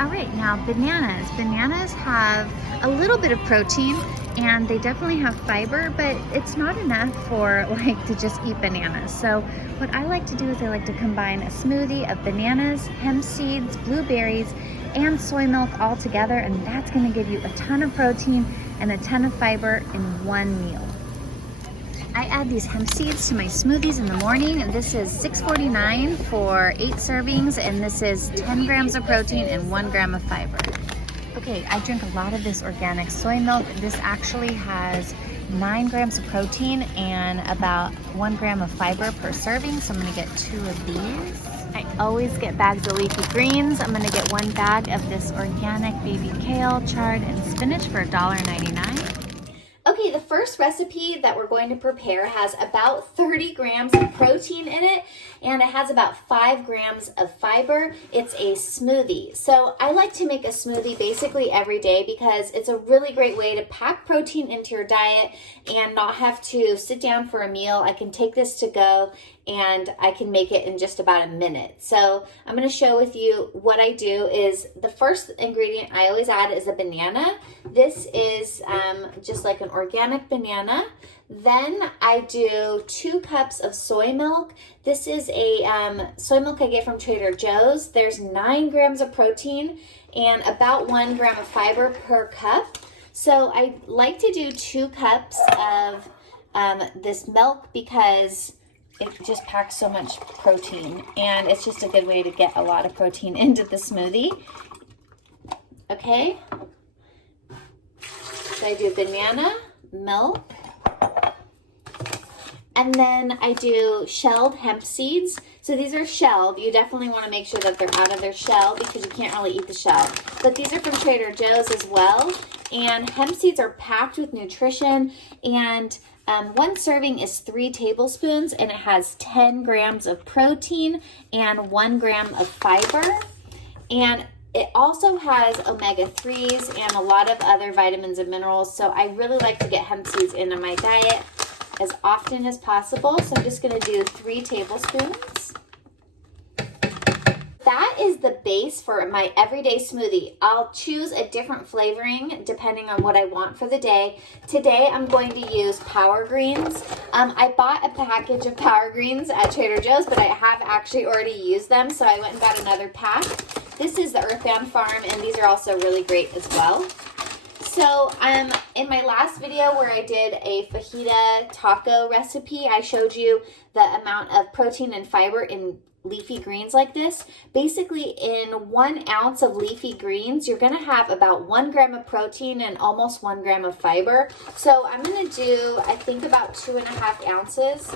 All right, now bananas. Bananas have a little bit of protein and they definitely have fiber, but it's not enough for like to just eat bananas. So what I like to do is I like to combine a smoothie of bananas, hemp seeds, blueberries, and soy milk all together, and that's gonna give you a ton of protein and a ton of fiber in one meal. I add these hemp seeds to my smoothies in the morning, and this is $6.49 for 8 servings, and this is 10 grams of protein and 1 gram of fiber. Okay, I drink a lot of this organic soy milk. This actually has 9 grams of protein and about 1 gram of fiber per serving, so I'm gonna get 2 of these. I always get bags of leafy greens. I'm gonna get 1 bag of this organic baby kale, chard, and spinach for $1.99. Okay, the first recipe that we're going to prepare has about 30 grams of protein in it, and it has about 5 grams of fiber. It's a smoothie. So I like to make a smoothie basically every day because it's a really great way to pack protein into your diet and not have to sit down for a meal. I can take this to go and I can make it in just about a minute. So I'm going to show with you what I do is the first ingredient I always add is a banana. This is just like an organic banana. Then I do 2 cups of soy milk. This is a soy milk I get from Trader Joe's. There's 9 grams of protein and about 1 gram of fiber per cup. So I like to do 2 cups of this milk because it just packs so much protein, and it's just a good way to get a lot of protein into the smoothie. Okay, so I do banana, milk, and then I do shelled hemp seeds. So these are shelled. You definitely want to make sure that they're out of their shell because you can't really eat the shell. But these are from Trader Joe's as well. And hemp seeds are packed with nutrition, and 1 serving is 3 tablespoons, and it has 10 grams of protein and 1 gram of fiber. And it also has omega-3s and a lot of other vitamins and minerals. So I really like to get hemp seeds into my diet as often as possible. So I'm just going to do 3 tablespoons. That is the base for my everyday smoothie. I'll choose a different flavoring depending on what I want for the day. Today I'm going to use Power Greens. I bought a package of Power Greens at Trader Joe's, but I have actually already used them, so I went and got another pack. This is the Earthbound Farm, and these are also really great as well. So in my last video where I did a fajita taco recipe, I showed you the amount of protein and fiber in leafy greens like this. Basically, in 1 ounce of leafy greens, you're going to have about 1 gram of protein and almost 1 gram of fiber. So I'm going to do, I think, about 2.5 ounces.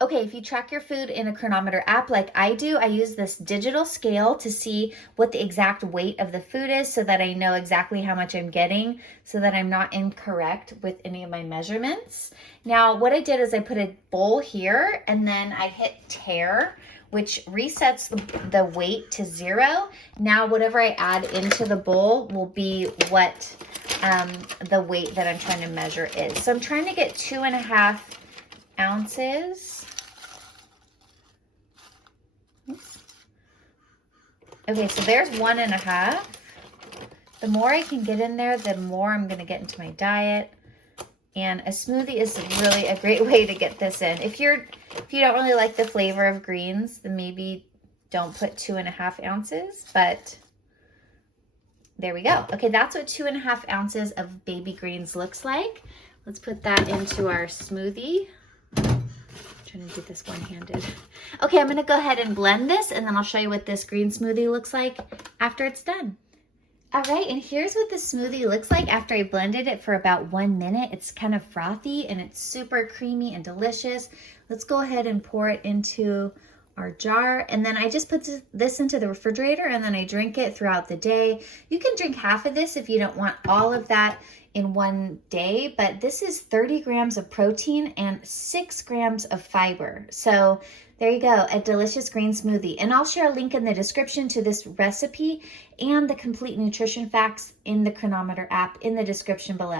Okay, if you track your food in a Cronometer app like I do, I use this digital scale to see what the exact weight of the food is so that I know exactly how much I'm getting so that I'm not incorrect with any of my measurements. Now, what I did is I put a bowl here and then I hit tare, which resets the weight to 0. Now, whatever I add into the bowl will be what the weight that I'm trying to measure is. So I'm trying to get 2.5 ounces. Okay, so there's 1.5. The more I can get in there, the more I'm going to get into my diet. And a smoothie is really a great way to get this in. If you don't really like the flavor of greens, then maybe don't put 2.5 ounces, but there we go. Okay, that's what 2.5 ounces of baby greens looks like. Let's put that into our smoothie. Trying to do this one-handed. Okay, I'm going to go ahead and blend this, and then I'll show you what this green smoothie looks like after it's done. All right, and here's what the smoothie looks like after I blended it for about 1 minute. It's kind of frothy, and it's super creamy and delicious. Let's go ahead and pour it into our jar, and then I just put this into the refrigerator, and then I drink it throughout the day. You can drink half of this if you don't want all of that in one day, but this is 30 grams of protein and 6 grams of fiber. So there you go, a delicious green smoothie. And I'll share a link in the description to this recipe and the complete nutrition facts in the Cronometer app in the description below.